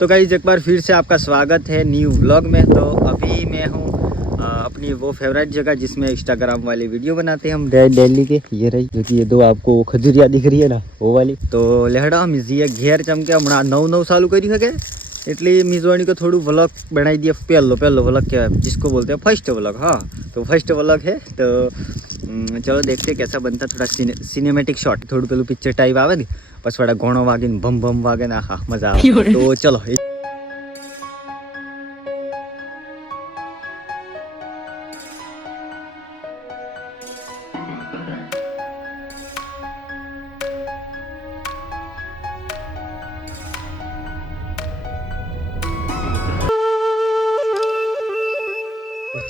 तो गाइस एक बार फिर से आपका स्वागत है न्यू व्लॉग में। तो अभी मैं हूँ अपनी वो फेवरेट जगह जिसमें इंस्टाग्राम वाली वीडियो बनाते हैं हम दिल्ली के। ये रही जो कि ये दो आपको खजूरिया दिख रही है ना वो वाली। तो लहड़ा हम घेर चमके हमारा 9 साल करी सके एटली मिजवाणी को थोड़ू व्लॉग बनाई दिए। पहलो व्लॉग क्या है जिसको बोलते हैं फर्स्ट व्लॉग। हाँ तो फर्स्ट व्लॉग है। तो चलो देखते कैसा बनता। थोड़ा सिनेमेटिक शॉट थोड़ू पेलू पिक्चर टाइप आवे ने बस थोड़ा घोड़ो वागे बम बम वागे ना। हाँ मजा आवे। तो चलो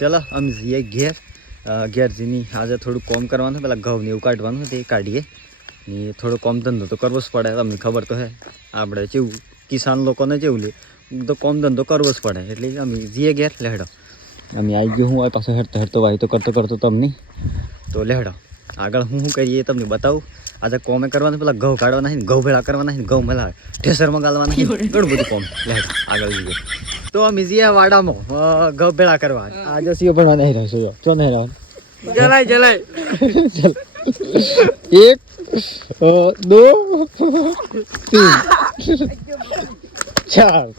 चलो हम जीए घेर जीनी आज थोड़ू कॉम करवा पहला घઉં ने काढ़वा काढ़ीए थोड़ो कॉम धंधो तो करवो ज पड़े। तमने खबर तो है आपणे केवुं किसान लोकोने केवुं ले तो कॉम धंधो करवो ज पड़े एटले अमे जीए घेर। लेहड़ो अमे आई गयो हूँ पाछो हरतो हरतो वाई तो करतो तमनी। तो लेहड़ो आगळ हूँ करीए तमने बताऊँ। आज कॉमे करवा पहला घઉં काढ़वाना है घઉં भेड़ा करवाना है घઉં मेला ठेसर में गालवाना है घणुं बधुं कॉम। लेहड़ो आगळ जीए। तो अमे जीए वाडामां घઉં भेड़ा करवा। आज सीओ बनवा नहीं रहो चो नहीं रहो जलाय चल 1 2 3 4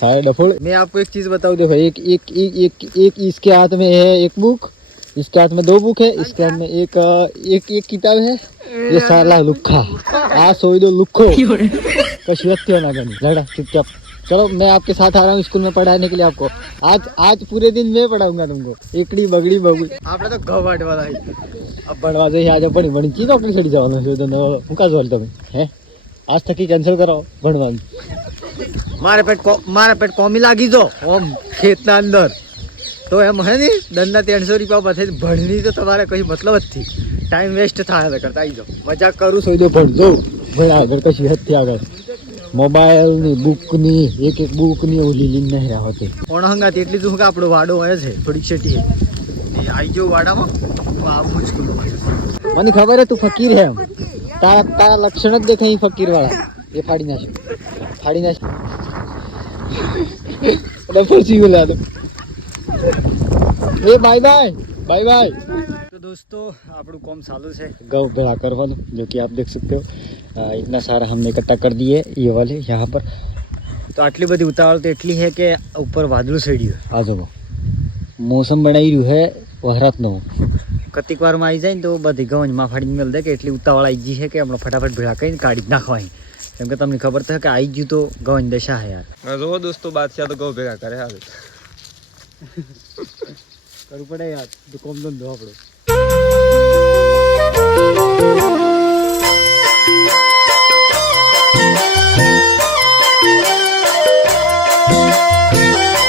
साढ़े डफोड़। मैं आपको एक चीज बताऊं देखो एक इसके हाथ में है एक बुक इसके हाथ में 2 बुक है इसके हाथ में एक किताब है। ये साला लुखा आ सोई दो लुखो कशी व्यक्ति होना गनी लड़ा चुपचाप। चलो मैं आपके साथ आ रहा हूँ स्कूल में पढ़ाने के लिए आपको। आज पूरे दिन मैं पढ़ाऊंगा तुमको। एकड़ी बगड़ी बगड़ी आपने तो घઉં वाटवाना है अब बनवा दे आज बड़ी बड़ी चीज नौकरी छड़ी जवानो छे तो હું કા જોલ તમે હે आज तक ही कैंसिल करो भणवान। मारे पेट कोमी लागी जो ओम खेतना अंदर तो एम है नहीं दंडा 300 रुपया बथे भणनी तो तुम्हारे कहीं मतलब જ थी टाइम वेस्ट थाया करता आई जाओ मजाक करूँ सोई दो भण जो भणा अगर कशी हद थी आगर मोबाइल नी बुक नी एक बुक नी ओली लीन नहीं रहा होते कोण हंगात एटली जो का आपणो वाडो होय छे थोड़ी छेटी है आई जो वाडा में तो आप मुझको मने खबर है तू फकीर है। तारा लक्षण ज देखे फकीर वाला ये फाड़ी नाश फरसी बोला दो ए बाय बाय। तो दोस्तों आपणु कॉम चालू है घઉં भेड़ा करवानो जो कि आप देख सकते हो। इतना सारा हमने इकट्ठा कर दिए ये वाले यहाँ पर। तो आटली बड़ी उतावल तो एटली है कि ऊपर वादळू सड़्यु आ जो मौसम बनाई रह्यु है वहरातनो कतीक वार में आई जाए तो बधी घઉં में फाड़ी मेल दे कि एटली उतावल आई जी है कि हमने फटाफट भेड़ा कहीं काढ़ी नाखवा केम के तमने खबर तो है कि आई गयु तो घઉં दशा है यार। जो दोस्तों बादशाह तो घઉં भेड़ा करे हाल करू पड़े यार तो कम धंधो आपड़ो।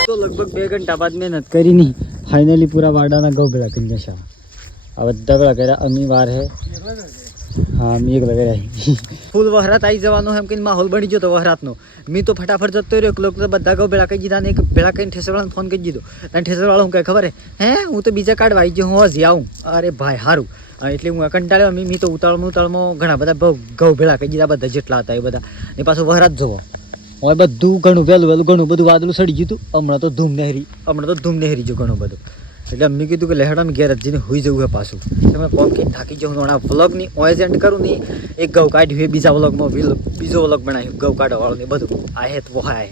तो लगभग 2 घंटा बाद मेहनत करी नहीं फाइनली पूरा वाडाना घઉં भेड़ा कर जशा आ बधा भेड़ा कर्या अमी वार है। हाँ मी एक लगे रही फूल वहरात आई जवानो है कि माहौल बनी जो तो वहरातनो मी तो फटाफट जतो रह्यो लोग तो बधा घઉં भेड़ा कई दीधा ने एक भेड़ा कई ठेसरवाळाने फोन करी दीधो अने ठेसरवाळो कई खबर है हूँ तो बीजा काढवा आई गयो हूँ हजी आऊँ। अरे भाई हारू એટલે હું કંટાળ્યો मी तो ઉતાળમાં ઘણા બધા ઘઉં ભેળા કરી દીધા બધા જેટલા હતા એ બધા ને પાછું વહરાત જોવો હવે બધું ઘણું વહેલું ઘણું બધું વાદળું સડી ગયું હમણાં તો ધૂમ નહેરી જો ઘણું બધું એટલે અમને કીધું કે લેહડા મેં ઘેર જઈને હોઈ જવું છે પાછું તમે કોમ કે થાકી જાઉં હમણાં વ્લોગની ઓએજ એન્ડ કરું ને એક ઘઉં કાઢ્યું બીજા વ્લોગમાં બીજો વ્લોગ બનાવ્યું ઘઉં કાઢવાવાળું ને બધું આ હે તો આ હે।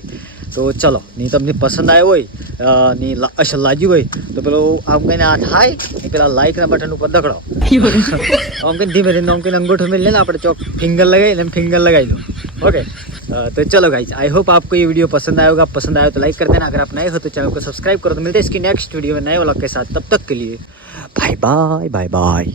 तो चलो नहीं तमने पसंद आयो होय नहीं असल लागी होय तो पेलो आम कहीं हाथ हाय पेला लाइक ना बटन ऊपर दगड़ो आम कहीं धीमे धीमे आम कहीं अंगूठो मिल लेना अपने चौक फिंगर लगाई लो। ओके तो चलो गाइस आई होप आपको ये वीडियो पसंद आया होगा। पसंद आया तो लाइक कर देना। अगर आप नए हो तो चैनल को सब्सक्राइब करो। तो मिलते हैं इसकी नेक्स्ट वीडियो में नए व्लॉग के साथ। तब तक के लिए बाय बाय।